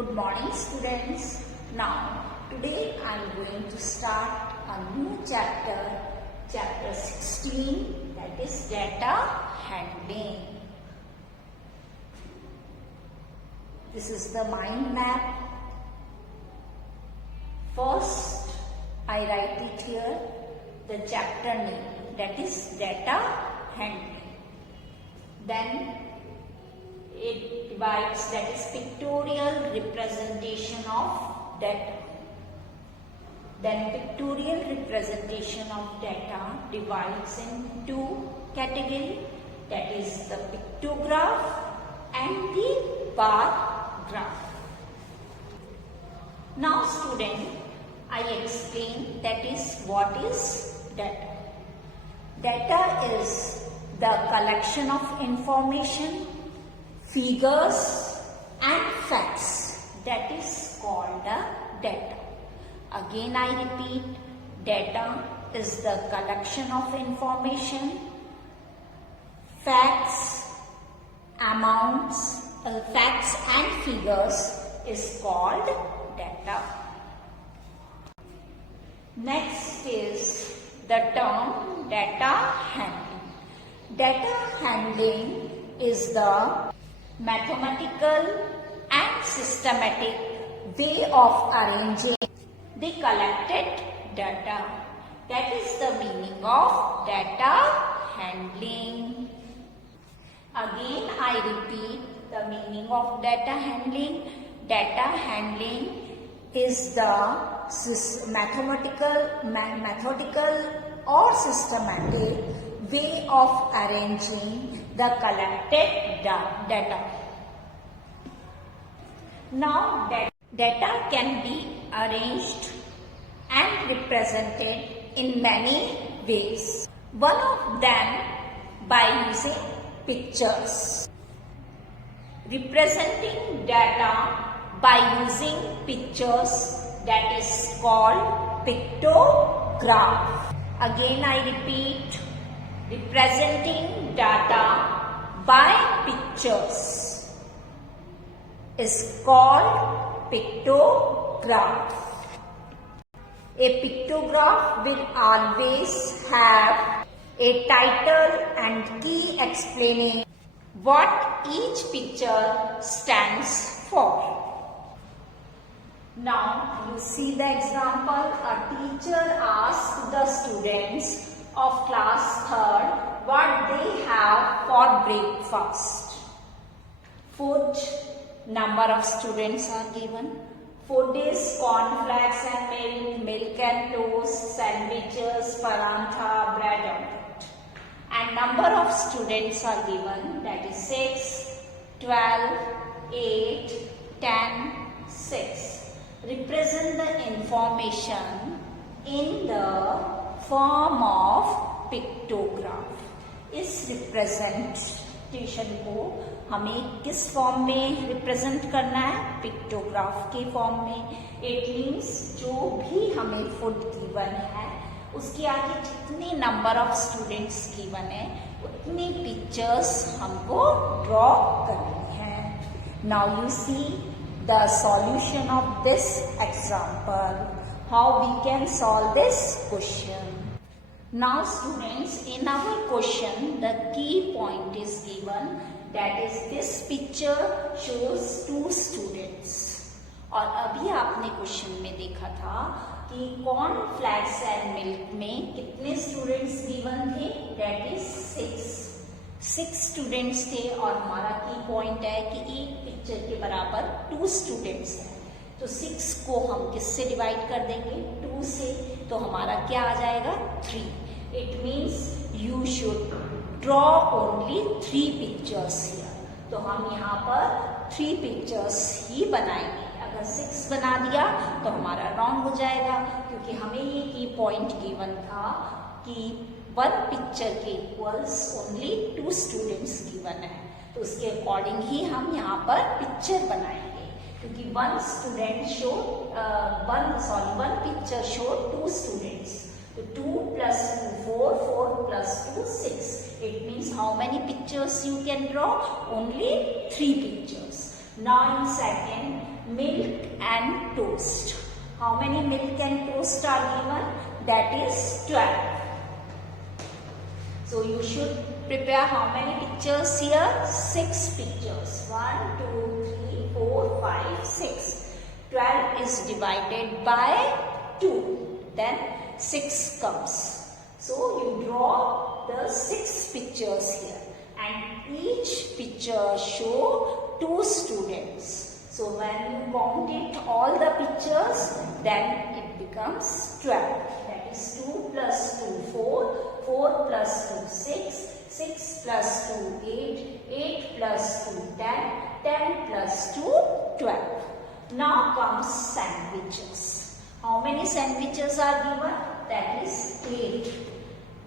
Good morning, students. Now, today I am going to start a new chapter, chapter 16, that is data handling. This is the mind map. First, I write it here, the chapter name, that is data handling. Then it divides, that is pictorial representation of data. Then pictorial representation of data divides in two categories, that is the pictograph and the bar graph. Now student, I explain that is what is data. Data is the collection of information, figures and facts, that is called the data. Again I repeat, data is the collection of information, facts, amounts, facts and figures is called data. Next is the term data handling. Data handling is the mathematical and systematic way of arranging the collected data. That is the meaning of data handling. Again I repeat the meaning of data handling. Data handling is the methodical or systematic way of arranging the collected data. Now data can be arranged and represented in many ways. One of them by using pictures. Representing data by using pictures, that is called pictograph. Again I repeat, representing data by pictures is called pictograph. A pictograph will always have a title and key explaining what each picture stands for. Now you see the example. A teacher asked the students of class 3rd what they have for breakfast. Food, number of students are given. Food is cornflakes and milk, milk and toast, sandwiches, parantha, bread and omelette. And number of students are given, that is 6, 12, 8, 10, 6. Represent the information in the form of pictograph. इस representation को हमें किस form में represent करना है? Pictograph के form में. It means जो भी हमें फूड गिवन है उसके आगे जितने नंबर ऑफ स्टूडेंट्स गिवन है उतनी पिक्चर्स हमको ड्रॉ करनी है. Now you see the solution of this example, how we can solve this question. Now students, in our question the key point is given, that is this picture shows 2 students. और अभी आपने question में देखा था कि cornflakes and milk में कितने students given थे? दैट इज 6 स्टूडेंट्स थे. और हमारा की पॉइंट है कि एक पिक्चर के बराबर 2 स्टूडेंट्स हैं. तो 6 को हम किससे डिवाइड कर देंगे? 2 से. तो हमारा क्या आ जाएगा? 3. It means you should draw only 3 pictures here. तो हम यहाँ पर 3 पिक्चर्स ही बनाएंगे. अगर 6 बना दिया तो हमारा रॉन्ग हो जाएगा, क्योंकि हमें ये की पॉइंट गिवन था कि 1 पिक्चर के इक्वल्स ओनली 2 स्टूडेंट्स गिवन है. तो उसके अकॉर्डिंग ही हम यहाँ पर पिक्चर बनाएंगे, क्योंकि 1 पिक्चर शो 2 स्टूडेंट्स. तो 2 plus 2 4, 4 plus 2 6. It means how many pictures you can draw? Only 3 pictures. Now in second, milk and toast. How many milk and toast are given? That is 12. So you should prepare how many pictures here? 6 pictures. 1, 2, 3, 4, 5, 6. 12 is divided by 2. Then 6 comes. So you draw the 6 pictures here. And each picture show 2 students. So when you count it all the pictures, then it becomes 12. That is 2 plus 2, 4. 4 plus 2, 6. 6 plus 2, 8. 8 plus 2, 10. 10 plus 2, 12. Now comes sandwiches. How many sandwiches are given? That is 8.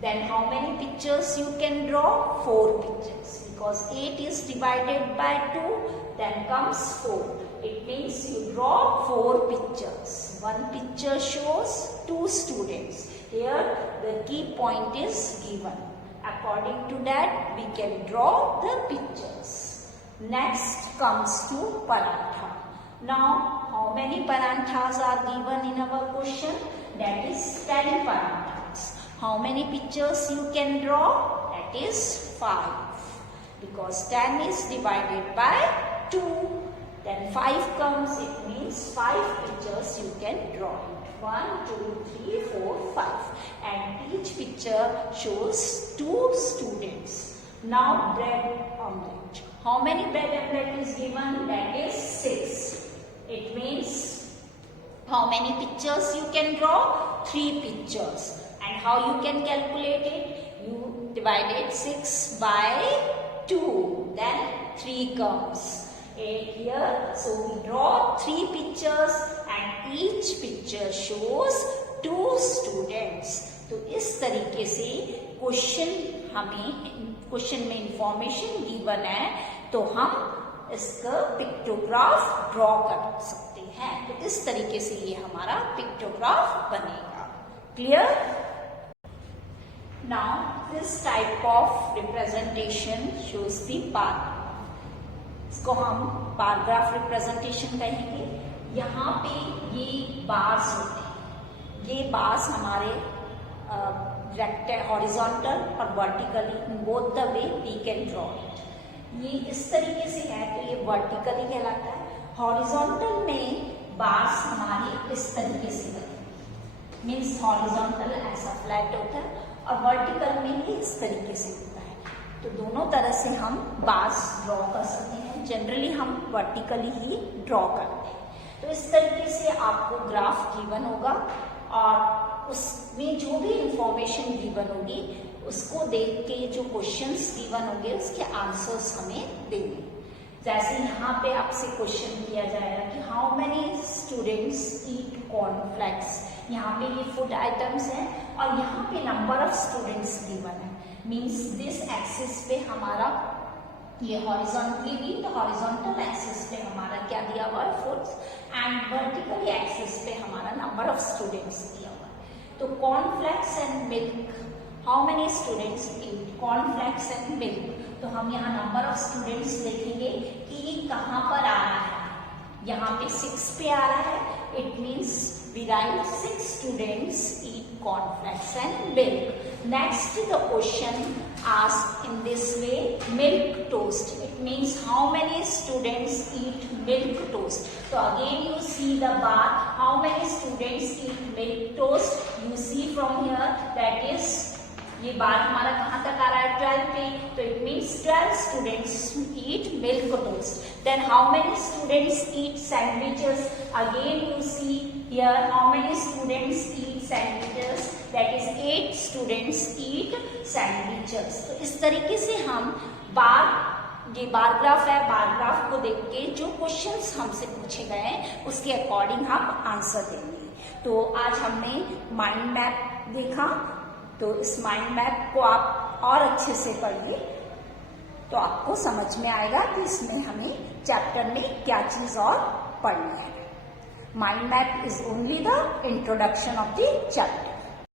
Then how many pictures you can draw? 4 pictures. Because 8 is divided by 2, then comes 4. It means you draw 4 pictures. One picture shows 2 students. Here the key point is given. According to that, we can draw the pictures. Next comes to parantha. Now, how many paranthas are given in our question? That is 10 paranthas. How many pictures you can draw? That is 5. Because 10 is divided by 2. Then 5 comes, it means 5 pictures you can draw. 1, 2, 3, 4, 5. And each picture shows 2 students. Now bread omelette. How many bread omelette is given? That is 6. It means how many pictures you can draw? 3 pictures. And how you can calculate it? You divided 6 by 2. Then 3 comes. 8 here. So we draw 3 pictures and each picture shows 2 students. तो इस तरीके से question में information given है तो हम इसका pictograph draw कर सकते हैं. तो इस तरीके से ये हमारा पिक्टोग्राफ बनेगा. Clear? Now this type of representation shows the part. इसको हम बारग्राफ रिप्रेजेंटेशन कहेंगे. यहाँ पे ये बार्स होते हैं. ये बार्स हमारे हॉरिजॉन्टल और vertically in both the way we can draw it. ये इस तरीके से है तो ये वर्टिकली कहलाता है. हॉरिजॉन्टल में बार्स हमारे इस तरीके से बने, मीन्स हॉरिजॉन्टल ऐसा फ्लैट होता है और वर्टिकल में ही इस तरीके से होता है. तो दोनों तरह से हम बार्स ड्रॉ कर सकते हैं. जनरली हम वर्टिकली ही ड्रॉ करते हैं. तो इस तरीके से आपको ग्राफ गिवन होगा और उसमें जो भी इंफॉर्मेशन गिवन होगी उसको देख के जो क्वेश्चंस गिवन होंगे उसके आंसर्स हमें देंगे. जैसे यहाँ पे आपसे क्वेश्चन किया जाएगा कि how many students eat cornflakes. यहाँ पे ये फूड आइटम्स हैं और यहाँ पे नंबर ऑफ स्टूडेंट्स गिवन है. मीन्स दिस एक्सिस पे हमारा ये हॉरिजॉन्टली भी, तो हॉरिजॉन्टल एक्सिस पे हमारा क्या दिया हुआ है? फूड्स. एंड वर्टिकली एक्सिस पे हमारा नंबर ऑफ स्टूडेंट्स दिया हुआ है. तो cornflakes and milk, how many students eat cornflakes and milk. तो हम यहाँ नंबर ऑफ स्टूडेंट्स देखेंगे कि ये कहाँ पर आ रहा है. यहाँ पे 6 पे आ रहा है. It means we write 6 students eat cornflakes and milk. Next the question asked in this way, milk toast. It means how many students eat milk toast. So again you see the bar, how many students eat milk toast. You see from here that is ये बार हमारा कहाँ तक आ रहा है? 12 पे. तो it means 12 students eat milk toast. Then how many students eat sandwiches? Again you see here how many students eat sandwiches. That is 8 students eat sandwiches. तो इस तरीके से हम ये बार ग्राफ है, बार ग्राफ को देख के जो क्वेश्चंस हमसे पूछे गए हैं उसके अकॉर्डिंग हम आंसर देंगे. तो आज हमने माइंड मैप देखा. तो इस माइंड मैप को आप और अच्छे से पढ़िए तो आपको समझ में आएगा कि इसमें हमें चैप्टर में क्या चीज और पढ़नी है. Mind map is only the introduction of the chapter.